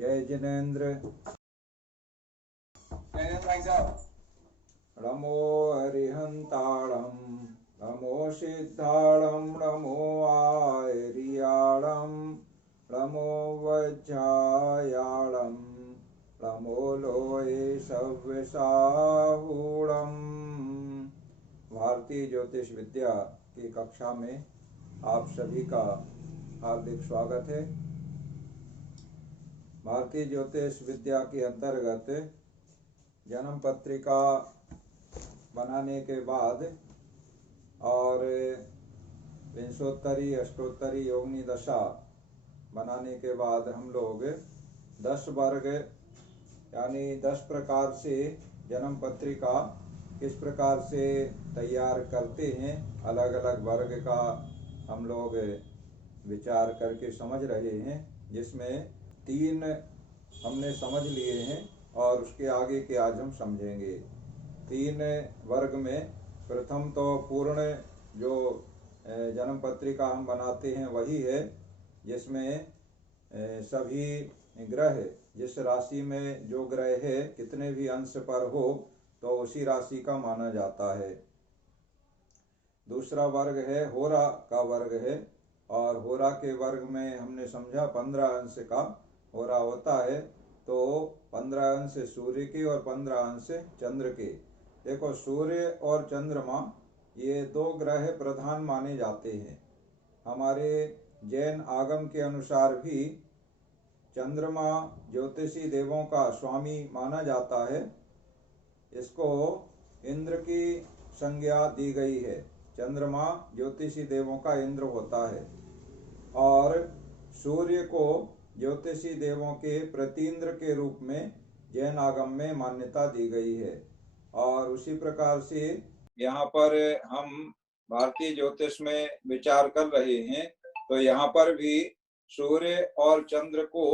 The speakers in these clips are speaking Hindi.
जय जिनेन्द्र। नमो हरिहंताणं, नमो सिद्धाणं, नमो आर्याणं, नमो वज्रायाणं, नमो लोये सव्यसाहूणम्। भारतीय ज्योतिष विद्या की कक्षा में आप सभी का हार्दिक स्वागत है। भारतीय ज्योतिष विद्या के अंतर्गत जन्म पत्रिका बनाने के बाद और विंशोत्तरी अष्टोत्तरी योगिनी दशा बनाने के बाद हम लोग 10 वर्ग यानी 10 प्रकार से जन्म पत्रिका किस प्रकार से तैयार करते हैं, अलग अलग वर्ग का हम लोग विचार करके समझ रहे हैं, जिसमें 3 हमने समझ लिए हैं और उसके आगे के आज हम समझेंगे। 3 वर्ग में प्रथम तो पूर्ण जो जन्म पत्रिका हम बनाते हैं वही है, जिसमें सभी ग्रह जिस राशि में जो ग्रह है कितने भी अंश पर हो तो उसी राशि का माना जाता है। दूसरा वर्ग है होरा का वर्ग है, और होरा के वर्ग में हमने समझा 15 अंश का होरा होता है, तो 15 अंश सूर्य के और 15 अंश चंद्र के। देखो, सूर्य और चंद्रमा ये 2 ग्रह प्रधान माने जाते हैं। हमारे जैन आगम के अनुसार भी चंद्रमा ज्योतिषी देवों का स्वामी माना जाता है। इसको इंद्र की संज्ञा दी गई है। चंद्रमा ज्योतिषी देवों का इंद्र होता है और सूर्य को ज्योतिषी देवों के प्रतींद्र के रूप में जैन आगम में मान्यता दी गई है। और उसी प्रकार से यहाँ पर हम भारतीय ज्योतिष में विचार कर रहे हैं, तो यहाँ पर भी सूर्य और चंद्र को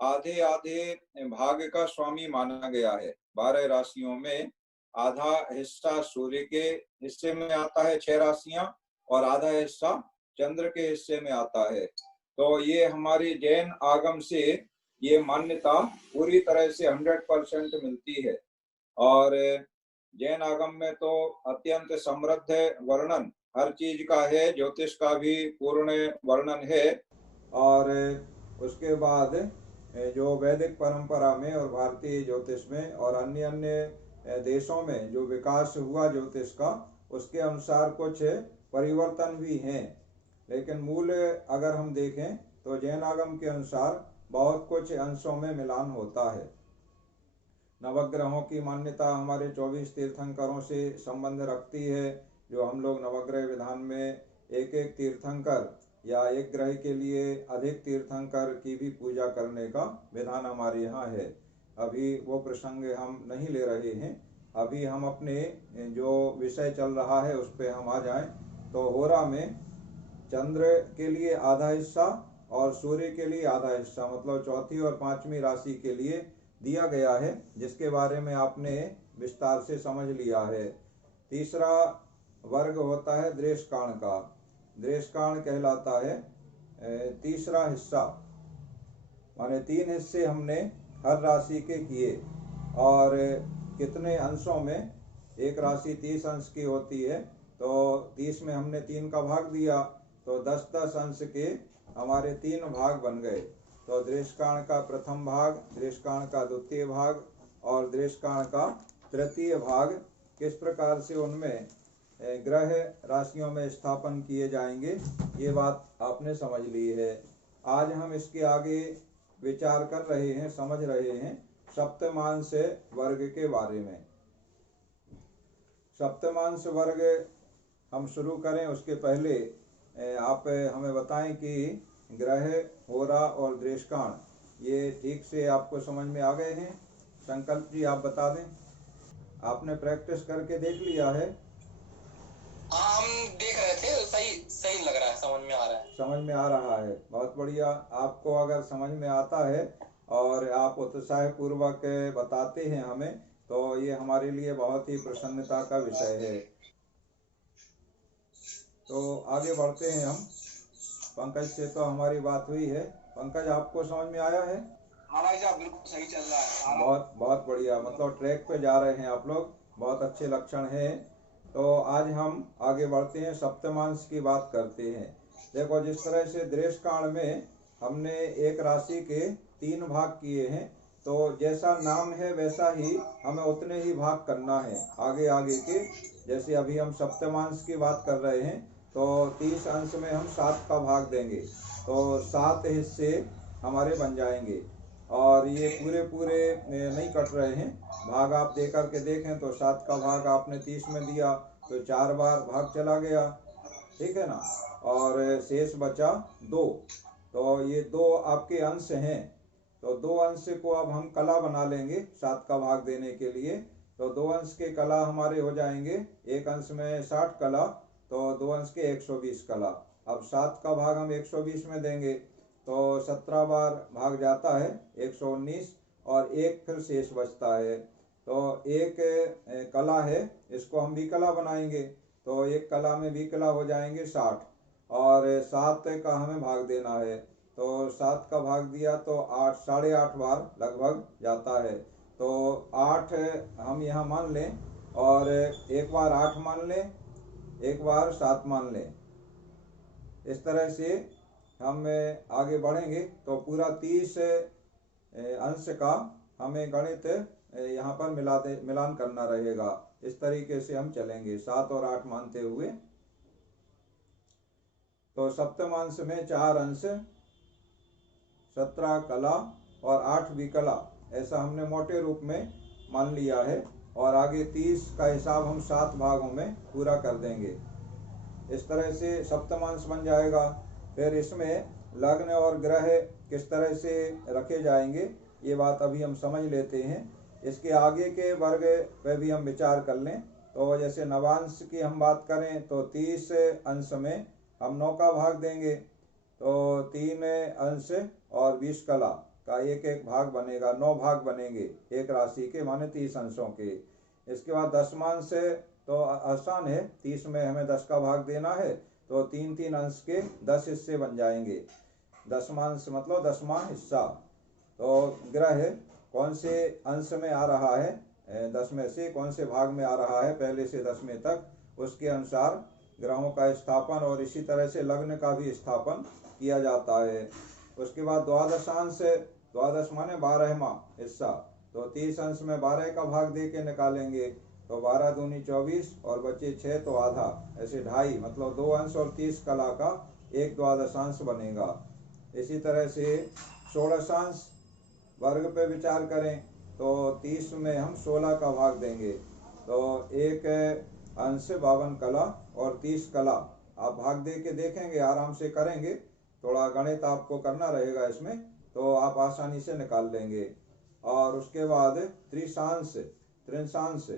आधे आधे भाग का स्वामी माना गया है। 12 राशियों में आधा हिस्सा सूर्य के हिस्से में आता है, 6 राशियां, और आधा हिस्सा चंद्र के हिस्से में आता है। तो ये हमारी जैन आगम से ये मान्यता पूरी तरह से 100% मिलती है। और जैन आगम में तो अत्यंत समृद्ध वर्णन हर चीज का है, ज्योतिष का भी पूर्ण वर्णन है। और उसके बाद जो वैदिक परंपरा में और भारतीय ज्योतिष में और अन्य अन्य देशों में जो विकास हुआ ज्योतिष का, उसके अनुसार कुछ परिवर्तन भी हैं, लेकिन मूल अगर हम देखें तो जैन आगम के अनुसार बहुत कुछ अंशों में मिलान होता है। नवग्रहों की मान्यता हमारे 24 तीर्थंकरों से संबंध रखती है, जो हम लोग नवग्रह विधान में एक एक तीर्थंकर या एक ग्रह के लिए अधिक तीर्थंकर की भी पूजा करने का विधान हमारे यहाँ है। अभी वो प्रसंग हम नहीं ले रहे हैं, अभी हम अपने जो विषय चल रहा है उस पर हम आ जाएं। तो होरा में चंद्र के लिए आधा हिस्सा और सूर्य के लिए आधा हिस्सा, मतलब चौथी और 5वीं राशि के लिए दिया गया है, जिसके बारे में आपने विस्तार से समझ लिया है। तीसरा वर्ग होता है दृष्काण का। दृष्काण कहलाता है तीसरा हिस्सा, माने 3 हिस्से हमने हर राशि के किए, और कितने अंशों में, एक राशि 30 अंश की होती है, तो 30 में हमने 3 का भाग दिया, तो 10-10 अंश के हमारे 3 भाग बन गए। तो दृष्काण का प्रथम भाग, दृष्काण का द्वितीय भाग और दृष्काण का तृतीय भाग, किस प्रकार से उनमें ग्रह राशियों में स्थापन किए जाएंगे, ये बात आपने समझ ली है। आज हम इसके आगे विचार कर रहे हैं, समझ रहे हैं सप्तमांश वर्ग के बारे में। सप्तमांश वर्ग हम शुरू करें उसके पहले आप हमें बताएं कि ग्रह, होरा और दृष्काण ये ठीक से आपको समझ में आ गए हैं? संकल्प जी आप बता दें, आपने प्रैक्टिस करके देख लिया है? हाँ, हम देख रहे थे, सही लग रहा है, समझ में आ रहा है। समझ में आ रहा है, बहुत बढ़िया। आपको अगर समझ में आता है और आप उत्साह पूर्वक बताते हैं हमें, तो ये हमारे लिए बहुत ही प्रसन्नता का विषय है। तो आगे बढ़ते हैं हम। पंकज से तो हमारी बात हुई है। पंकज, आपको समझ में आया है? हाँ भाई साहब बिल्कुल सही चल रहा है आराम। बहुत बहुत बढ़िया, मतलब ट्रैक पे जा रहे हैं आप लोग, बहुत अच्छे लक्षण हैं। तो आज हम आगे बढ़ते हैं, सप्तमांश की बात करते हैं। देखो, जिस तरह से दृश्य कांड में हमने एक राशि के 3 भाग किए हैं, तो जैसा नाम है वैसा ही हमें उतने ही भाग करना है आगे आगे के। जैसे अभी हम सप्तमांश की बात कर रहे हैं, तो 30 अंश में हम 7 का भाग देंगे, तो 7 हिस्से हमारे बन जाएंगे। और ये पूरे पूरे नहीं कट रहे हैं, भाग आप दे करके देखें तो 7 का भाग आपने 30 में दिया तो 4 बार भाग चला गया, ठीक है ना। और शेष बचा 2, तो ये 2 आपके अंश हैं। तो 2 अंश को अब हम कला बना लेंगे 7 का भाग देने के लिए। तो 2 अंश के कला हमारे हो जाएंगे, एक अंश में 60 कला, तो 2 अंश के 120 कला। अब 7 का भाग हम 120 में देंगे, तो 17 बार भाग जाता है 119, और एक फिर शेष बचता है। तो एक कला है, इसको हम विकला बनाएंगे, तो एक कला में विकला हो जाएंगे 60, और 7 का हमें भाग देना है। तो 7 का भाग दिया तो 8, 8.5 बार लगभग जाता है। तो 8 हम यहाँ मान लें, और एक बार 8 मान लें, एक बार 7 मान लें। इस तरह से हम आगे बढ़ेंगे तो पूरा 30 अंश का हमें गणित यहाँ पर मिलान करना रहेगा। इस तरीके से हम चलेंगे 7 और 8 मानते हुए। तो सप्तमांश में 4 अंश, 17 कला और 8 विकला, ऐसा हमने मोटे रूप में मान लिया है। और आगे 30 का हिसाब हम 7 भागों में पूरा कर देंगे। इस तरह से सप्तमांश बन जाएगा। फिर इसमें लग्न और ग्रह किस तरह से रखे जाएंगे, ये बात अभी हम समझ लेते हैं। इसके आगे के वर्ग पे भी हम विचार कर लें। तो जैसे नवांश की हम बात करें तो 30 अंश में हम 9 का भाग देंगे, तो 3 अंश और 20 कला का एक एक भाग बनेगा, 9 भाग बनेंगे एक राशि के, माने 30 अंशों के। इसके बाद दशमांश तो आसान है, 30 में हमें 10 का भाग देना है, तो 3 अंश के 10 हिस्से बन जाएंगे। दशमांश मतलब 10वां हिस्सा। तो ग्रह कौन से अंश में आ रहा है, 10 में से कौन से भाग में आ रहा है पहले से 10वें तक, उसके अनुसार ग्रहों का स्थापन, और इसी तरह से लग्न का भी स्थापन किया जाता है। उसके बाद द्वादशांश, द्वादश माने 12वां हिस्सा, तो 30 अंश में 12 का भाग दे के निकालेंगे, तो 12 दूनी 24 और बचे 6, तो आधा, ऐसे 2.5, मतलब 2 अंश और 30 कला का एक द्वादशांश बनेगा। इसी तरह से षोड़शांश वर्ग पे विचार करें तो 30 में हम 16 का भाग देंगे, तो एक अंश 52 कला और 30 कला। आप भाग दे के देखेंगे, आराम से करेंगे, थोड़ा गणित आपको करना रहेगा इसमें, तो आप आसानी से निकाल लेंगे। और उसके बाद त्रिशांश, त्रिंशांश,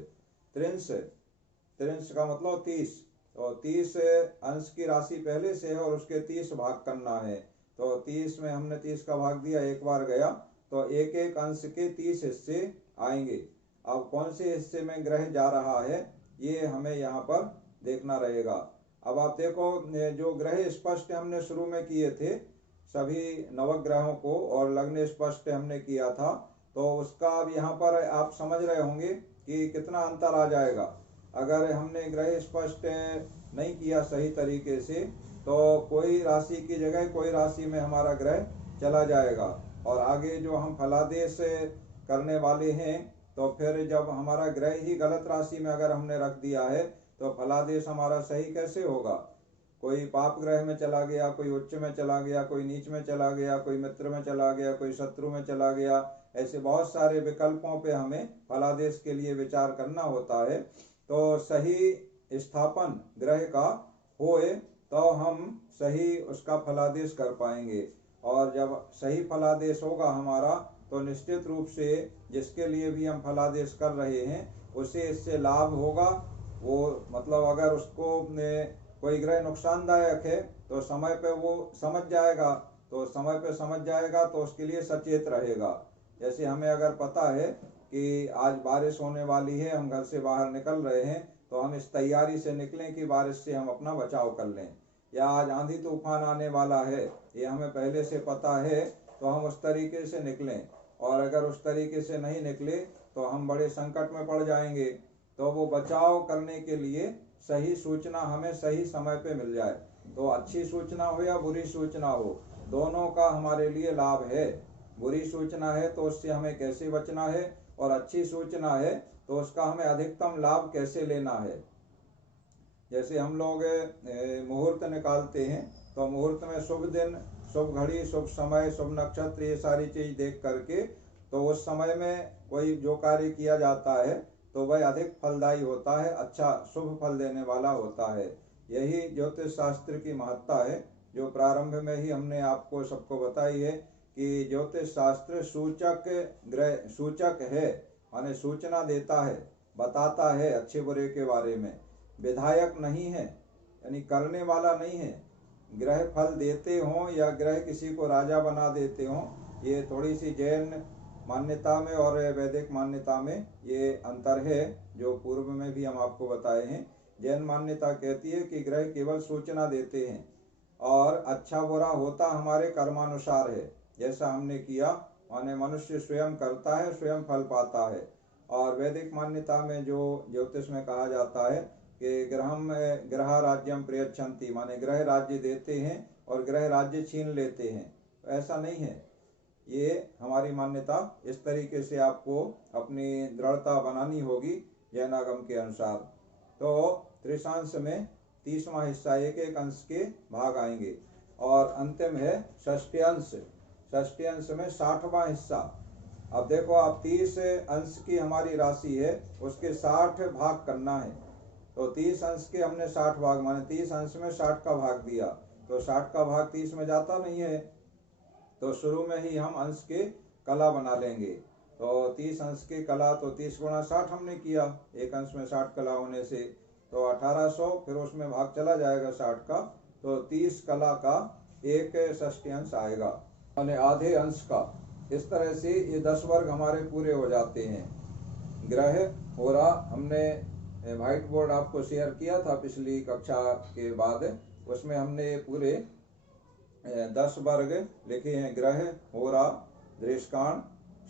त्रिंश का मतलब 30, तो 30 अंश की राशि पहले से है और उसके 30 भाग करना है। तो 30 में हमने 30 का भाग दिया, एक बार गया, तो एक एक अंश के 30 हिस्से आएंगे। अब कौन से हिस्से में ग्रह जा रहा है ये हमें यहाँ पर देखना रहेगा। अब आप देखो, जो ग्रह स्पष्ट हमने शुरू में किए थे सभी नवग्रहों को, और लग्न स्पष्ट हमने किया था, तो उसका अब यहाँ पर आप समझ रहे होंगे कि कितना अंतर आ जाएगा। अगर हमने ग्रह स्पष्ट नहीं किया सही तरीके से, तो कोई राशि की जगह कोई राशि में हमारा ग्रह चला जाएगा, और आगे जो हम फलादेश करने वाले हैं, तो फिर जब हमारा ग्रह ही गलत राशि में अगर हमने रख दिया है, तो फलादेश हमारा सही कैसे होगा। कोई पाप ग्रह में चला गया, कोई उच्च में चला गया, कोई नीच में चला गया, कोई मित्र में चला गया, कोई शत्रु में चला गया, ऐसे बहुत सारे विकल्पों पे हमें फलादेश के लिए विचार करना होता है। तो सही स्थापन ग्रह का होए तो हम सही उसका फलादेश कर पाएंगे, और जब सही फलादेश होगा हमारा, तो निश्चित रूप से जिसके लिए भी हम फलादेश कर रहे हैं उसे इससे लाभ होगा। वो मतलब अगर उसको कोई ग्रह नुकसानदायक है तो समय पे वो समझ जाएगा, तो समय पे समझ जाएगा तो उसके लिए सचेत रहेगा। जैसे हमें अगर पता है कि आज बारिश होने वाली है, हम घर से बाहर निकल रहे हैं, तो हम इस तैयारी से निकलें कि बारिश से हम अपना बचाव कर लें। या आज आंधी तूफान आने वाला है, ये हमें पहले से पता है, तो हम उस तरीके से निकलें। और अगर उस तरीके से नहीं निकले तो हम बड़े संकट में पड़ जाएंगे। तो वो बचाव करने के लिए सही सूचना हमें सही समय पे मिल जाए। तो अच्छी सूचना हो या बुरी सूचना हो, दोनों का हमारे लिए लाभ है। बुरी सूचना है तो उससे हमें कैसे बचना है, और अच्छी सूचना है तो उसका हमें अधिकतम लाभ कैसे लेना है। जैसे हम लोग मुहूर्त निकालते हैं, तो मुहूर्त में शुभ दिन, शुभ घड़ी, शुभ समय, शुभ नक्षत्र, ये सारी चीज देख करके तो उस समय में कोई जो कार्य किया जाता है तो वह अधिक फलदायी होता है, अच्छा शुभ फल देने वाला होता है। यही ज्योतिष शास्त्र की महत्ता है, जो प्रारंभ में ही हमने आपको सबको बताई है कि ज्योतिष शास्त्र सूचक ग्रह सूचक है, माने सूचना देता है, बताता है अच्छे बुरे के बारे में, विधायक नहीं है, यानी करने वाला नहीं है। ग्रह फल देते हों या ग्रह किसी को राजा बना देते हों, ये थोड़ी सी जैन मान्यता में और वैदिक मान्यता में ये अंतर है, जो पूर्व में भी हम आपको बताए हैं। जैन मान्यता कहती है कि ग्रह केवल सूचना देते हैं और अच्छा बुरा होता हमारे कर्मानुसार है। जैसा हमने किया माने मनुष्य स्वयं करता है, स्वयं फल पाता है। और वैदिक मान्यता में जो ज्योतिष में कहा जाता है कि ग्रह राज्यम प्रयच्छन्ति, माने ग्रह राज्य देते हैं और ग्रह राज्य छीन लेते हैं। ऐसा नहीं है, ये हमारी मान्यता इस तरीके से आपको अपनी दृढ़ता बनानी होगी जैनागम के अनुसार। तो त्रिशांश में 30वां हिस्सा, एक एक अंश के भाग आएंगे, और अंतिम है षष्ठ्यांश। षष्ठ्यांश में 60वां हिस्सा। अब देखो, आप 30 अंश की हमारी राशि है, उसके 60 भाग करना है। तो 30 अंश के हमने 60 भाग, माने 30 अंश में 60 का भाग दिया, तो 60 का भाग 30 में जाता नहीं है, तो शुरू में ही हम अंश के कला बना लेंगे। तो 30 अंश के कला, तो 30 गुणा 60 हमने किया, एक अंश में 60 कला होने से तो 1800, फिर उसमें भाग चला जाएगा 60 का, तो 30 कला का एक षष्ठ्यांश आएगा, माने आधे अंश का। इस तरह से ये 10 वर्ग हमारे पूरे हो जाते हैं। ग्रह होरा हमने व्हाइट बोर्ड आपको शेयर किया था पिछली कक्षा के बाद, उसमें हमने पूरे 10 वर्ग लिखे हैं। ग्रह, होरा, दृष्काण,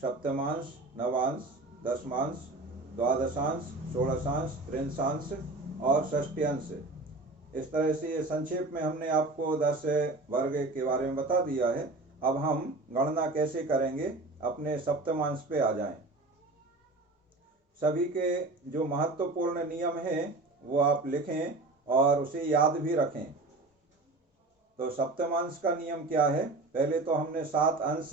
सप्तमांश, नवांश, दशमांश, द्वादशांश, षोड़शांश, त्रिंशांश और षष्ठ्यांश। इस तरह से ये संक्षेप में हमने आपको 10 वर्ग के बारे में बता दिया है। अब हम गणना कैसे करेंगे, अपने सप्तमांश पे आ जाएं। सभी के जो महत्वपूर्ण नियम हैं वो आप लिखें और उसे याद भी रखें। तो सप्तमांश का नियम क्या है, पहले तो हमने 7 अंश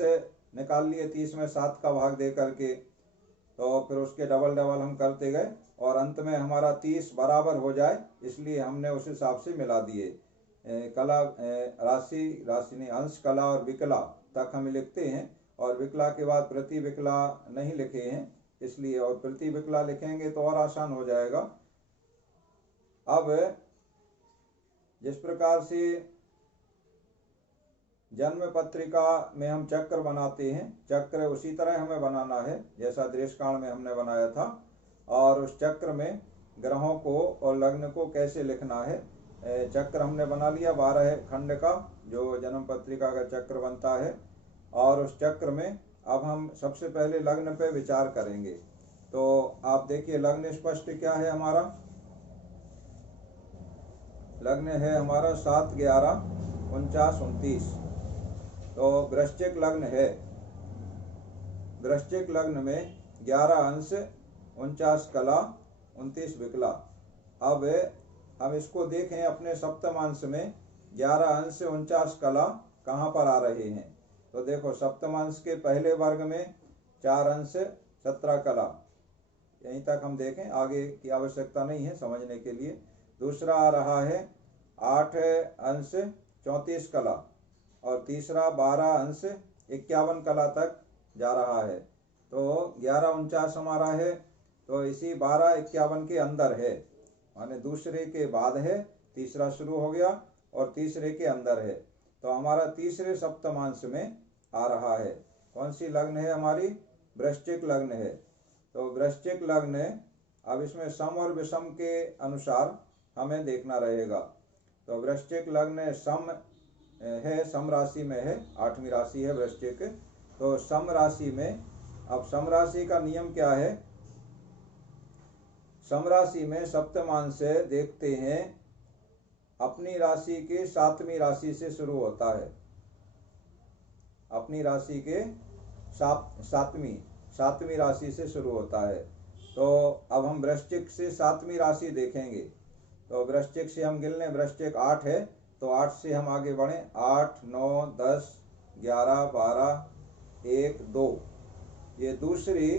निकाल लिए 30 में 7 का भाग दे करके, तो फिर उसके डबल डबल हम करते गए और अंत में हमारा 30 बराबर हो जाए, इसलिए हमने उस हिसाब से मिला दिए। कला राशि नहीं, अंश, कला और विकला तक हम लिखते हैं, और विकला के बाद प्रति विकला नहीं लिखे हैं इसलिए, और प्रति विकला लिखेंगे तो और आसान हो जाएगा। अब जिस प्रकार से जन्म पत्रिका में हम चक्र बनाते हैं, चक्र उसी तरह हमें बनाना है जैसा दृष्काण में हमने बनाया था। और उस चक्र में ग्रहों को और लग्न को कैसे लिखना है, चक्र हमने बना लिया 12 खंड का, जो जन्म पत्रिका का चक्र बनता है। और उस चक्र में अब हम सबसे पहले लग्न पे विचार करेंगे। तो आप देखिए, लग्न स्पष्ट क्या है हमारा, लग्न है हमारा 7, 11, 49, 29। तो वृश्चिक लग्न है, वृश्चिक लग्न में 11 अंश, 49 कला, 29 विकला। अब हम इसको देखें अपने सप्तमांश में 11 अंश 49 कला कहाँ पर आ रहे हैं। तो देखो, सप्तमांश के पहले वर्ग में 4 अंश 17 कला, यहीं तक हम देखें, आगे की आवश्यकता नहीं है समझने के लिए। दूसरा आ रहा है 8 अंश 34 कला, और तीसरा 12 अंश 51 कला तक जा रहा है। तो 11 49 हमारा है, तो इसी 12 51 के अंदर है, माने दूसरे के बाद है, तीसरा शुरू हो गया और तीसरे के अंदर है। तो हमारा तीसरे सप्तमांश में आ रहा है। कौन सी लग्न है हमारी, वृश्चिक लग्न है। तो वृश्चिक लग्न, अब इसमें सम और विषम के अनुसार हमें देखना रहेगा। तो वृश्चिक लग्न सम है, सम राशि में है, 8वीं राशि है वृश्चिक। तो सम राशि में, अब सम राशि का नियम क्या है? सम राशि में सप्तमांश देखते हैं अपनी राशि के सातवीं राशि से शुरू होता है। अपनी राशि के सातवीं राशि से शुरू होता है। तो अब हम वृश्चिक से सातवीं राशि देखेंगे। तो वृश्चिक से हम गिन लें, वृश्चिक 8 है, तो 8 से हम आगे बढ़ें, 8, 9, 10, 11, 12, 1, 2, ये दूसरी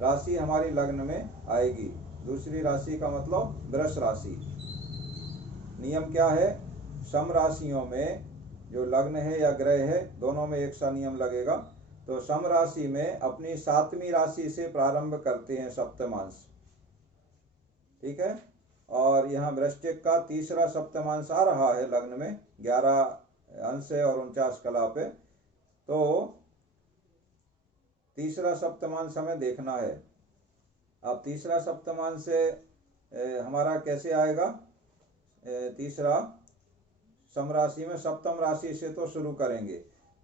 राशि हमारी लग्न में आएगी। दूसरी राशि का मतलब वृष राशि। नियम क्या है? सम राशियों में जो लग्न है या ग्रह है, दोनों में एक सा नियम लगेगा। तो सम राशि में अपनी सातवीं राशि से प्रारंभ करते हैं सप्तमांश, ठीक है। और यहाँ वृश्चिक का तीसरा सप्तमांश आ रहा है लग्न में, 11 अंश और 49 कला पे। तो तीसरा सप्तमांश हमें देखना है। अब तीसरा सप्तमांश हमारा कैसे आएगा? तीसरा सम राशि में सप्तम राशि से तो शुरू करेंगे।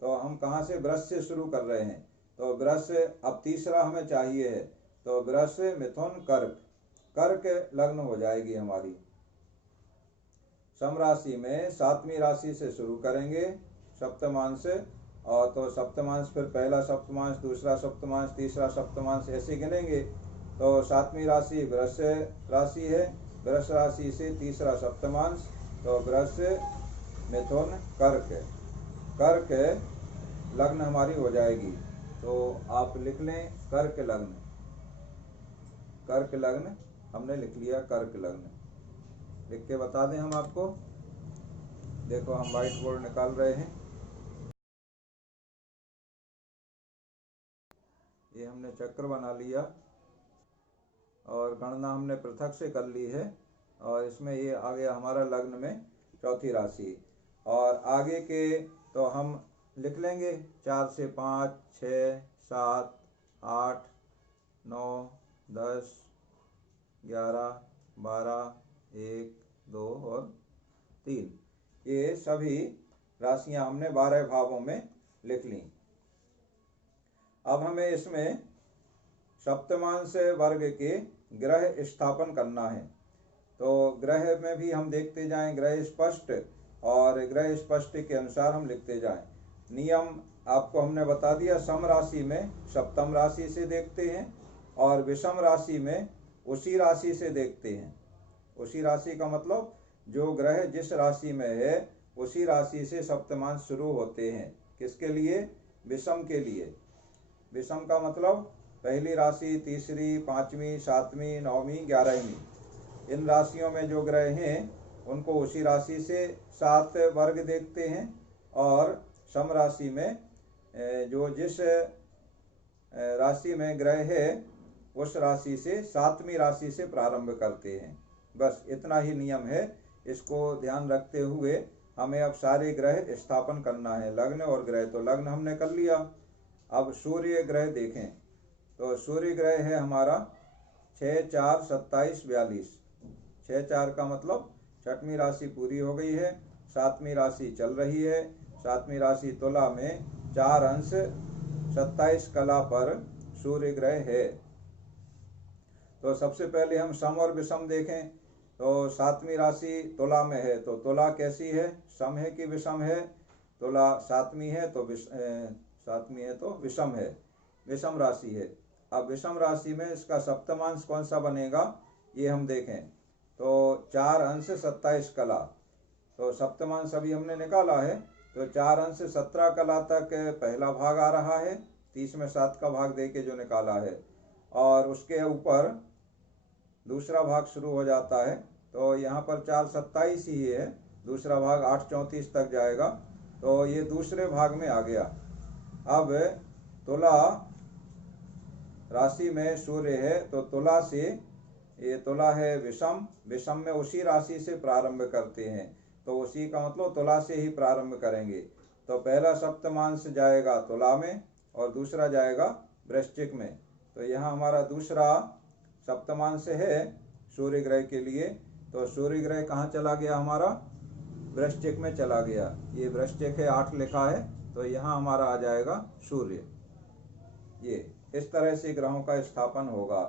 तो हम कहाँ से? वृष से शुरू कर रहे हैं। तो वृष, अब तीसरा हमें चाहिए है, तो वृष, मिथुन, कर्क, कर्क लग्न हो जाएगी हमारी। सम राशि में सातवीं राशि से शुरू करेंगे सप्तमांश, और तो सप्तमांश फिर पहला सप्तमांश, दूसरा सप्तमांश, तीसरा सप्तमांश, ऐसे गिनेंगे। तो सातवीं राशि वृष राशि है, वृष राशि से तीसरा सप्तमांश, तो वृष, मिथुन, कर्क, कर्क लग्न हमारी हो जाएगी। तो आप लिख लें कर्क लग्न, कर्क लग्न हमने लिख लिया, कर्क लग्न लिख के बता दें हम आपको। देखो हम व्हाइट बोर्ड निकाल रहे हैं, ये हमने चक्र बना लिया और गणना हमने पृथक से कर ली है। और इसमें ये आ गया हमारा लग्न में चौथी राशि। और आगे के तो हम लिख लेंगे 4 से 5, 6, 7, 8, 9, 10, 11, 12, 1, 2 और 3, ये सभी राशियां हमने 12 भावों में लिख ली। अब हमें इसमें सप्तमांश वर्ग के ग्रह स्थापन करना है। तो ग्रह में भी हम देखते जाएं, ग्रह स्पष्ट, और ग्रह स्पष्ट के अनुसार हम लिखते जाएं। नियम आपको हमने बता दिया, सम राशि में सप्तम राशि से देखते हैं और विषम राशि में उसी राशि से देखते हैं। उसी राशि का मतलब जो ग्रह जिस राशि में है उसी राशि से सप्तमांश शुरू होते हैं। किसके लिए? विषम के लिए। विषम का मतलब पहली राशि, तीसरी, पांचवी, सातवीं, नौवीं, 11वीं, इन राशियों में जो ग्रह हैं उनको उसी राशि से 7 वर्ग देखते हैं। और सम राशि में जो जिस राशि में ग्रह है उस राशि से 7वीं राशि से प्रारंभ करते हैं। बस इतना ही नियम है। इसको ध्यान रखते हुए हमें अब सारे ग्रह स्थापन करना है, लग्न और ग्रह। तो लग्न हमने कर लिया। अब सूर्य ग्रह देखें, तो सूर्य ग्रह है हमारा 6, 4, 27, 42। 6, 4 का मतलब 6वीं राशि पूरी हो गई है, 7वीं राशि चल रही है। 7वीं राशि तुला में 4 अंश 27 कला पर सूर्य ग्रह है। तो सबसे पहले हम सम और विषम देखें। तो 7वीं राशि तुला में है, तो तुला कैसी है? सम है कि विषम है? तुला 7वीं है तो 7वीं है तो विषम है, विषम राशि है। अब विषम राशि में इसका सप्तमांश कौन सा बनेगा ये हम देखें। तो 4 अंश 27 कला, तो सप्तमांश अभी हमने निकाला है। तो 4 अंश 17 कला तक पहला भाग आ रहा है, 30 में 7 का भाग दे के जो निकाला है, और उसके ऊपर दूसरा भाग शुरू हो जाता है। तो यहाँ पर 4 27 ही है, दूसरा भाग 8 34 तक जाएगा। तो ये दूसरे भाग में आ गया। अब तुला राशि में सूर्य है, तो तुला से, ये तुला है विषम, विषम में उसी राशि से प्रारंभ करते हैं। तो उसी का मतलब तुला से ही प्रारंभ करेंगे। तो पहला सप्तमांश जाएगा तुला में और दूसरा जाएगा वृश्चिक में। तो यहाँ हमारा दूसरा सप्तमांश है सूर्य ग्रह के लिए। तो सूर्य ग्रह कहाँ चला गया? हमारा वृश्चिक में चला गया। ये वृश्चिक है, 8 लिखा है, तो यहाँ हमारा आ जाएगा सूर्य। ये इस तरह से ग्रहों का स्थापन होगा।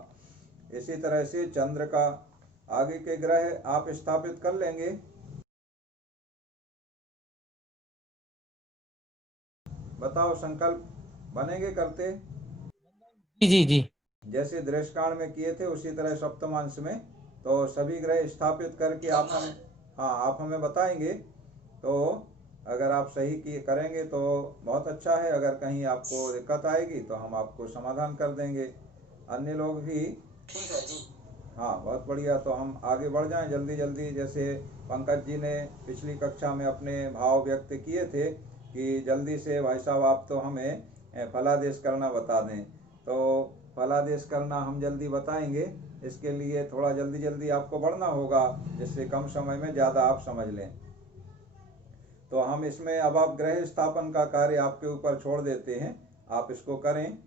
इसी तरह से चंद्र का आगे के ग्रह आप स्थापित कर लेंगे। बताओ, संकल्प बनेंगे करते? जी जी जी। जैसे दृष्टांत में किए थे उसी तरह सप्तमांश में तो सभी ग्रह स्थापित करके आप हमें, हाँ, आप हमें बताएंगे। तो अगर आप सही किए करेंगे तो बहुत अच्छा है, अगर कहीं आपको दिक्कत आएगी तो हम आपको समाधान कर देंगे। अन्य लोग भी, ठीक है जी। हाँ, बहुत बढ़िया। तो हम आगे बढ़ जाएं जल्दी जल्दी। जैसे पंकज जी ने पिछली कक्षा में अपने भाव व्यक्त किए थे कि जल्दी से भाई साहब आप तो हमें फलादेश करना बता दें। तो फलादेश करना हम जल्दी बताएंगे। इसके लिए थोड़ा जल्दी जल्दी आपको बढ़ना होगा जिससे कम समय में ज़्यादा आप समझ लें। तो हम इसमें अब आप ग्रह स्थापन का कार्य आपके ऊपर छोड़ देते हैं, आप इसको करें।